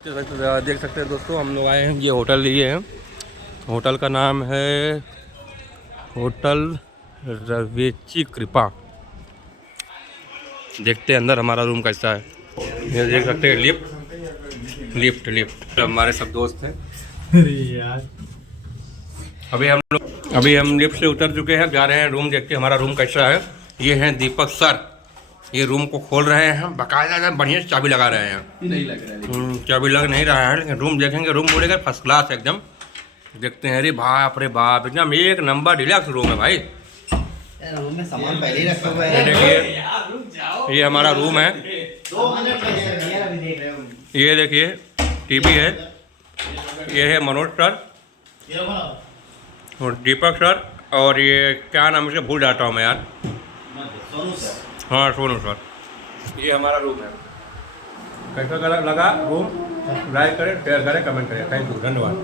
देख सकते हैं दोस्तों, हम लोग आए हैं, ये होटल लिए हैं। होटल का नाम है होटल रवेची कृपा। देखते हैं अंदर हमारा रूम कैसा है। ये देख सकते हैं लिफ्ट लिफ्ट लिफ्ट हमारे सब दोस्त हैं। यार अभी हम लिफ्ट से उतर चुके हैं, जा रहे हैं रूम देखते हैं हमारा रूम कैसा है। ये हैं दीपक सर, ये रूम को खोल रहे हैं, बकायदा बढ़िया चाबी लगा रहे हैं। नहीं लग रहा है, चाबी लग नहीं रहा है, लेकिन रूम देखेंगे, रूम बोलेगा फर्स्ट क्लास एकदम। देखते हैं, अरे बाप रे बाप, एकदम एक नंबर डिलक्स रूम है भाई। रूम में सामान पहले ही रखा हुआ ये है। देखिए, ये हमारा रूम है। 2 मिनट अभी देख रहे हो। ये देखिए टीवी है। ये है मनोज सर और दीपक सर, और ये क्या नाम है, भूल जाता हूँ मैं यार। सोनू सर। हाँ सोनू सर। ये हमारा रूम है। कैसा लगा रूम? लाइक करें, शेयर करें, कमेंट करें। थैंक यू, धन्यवाद।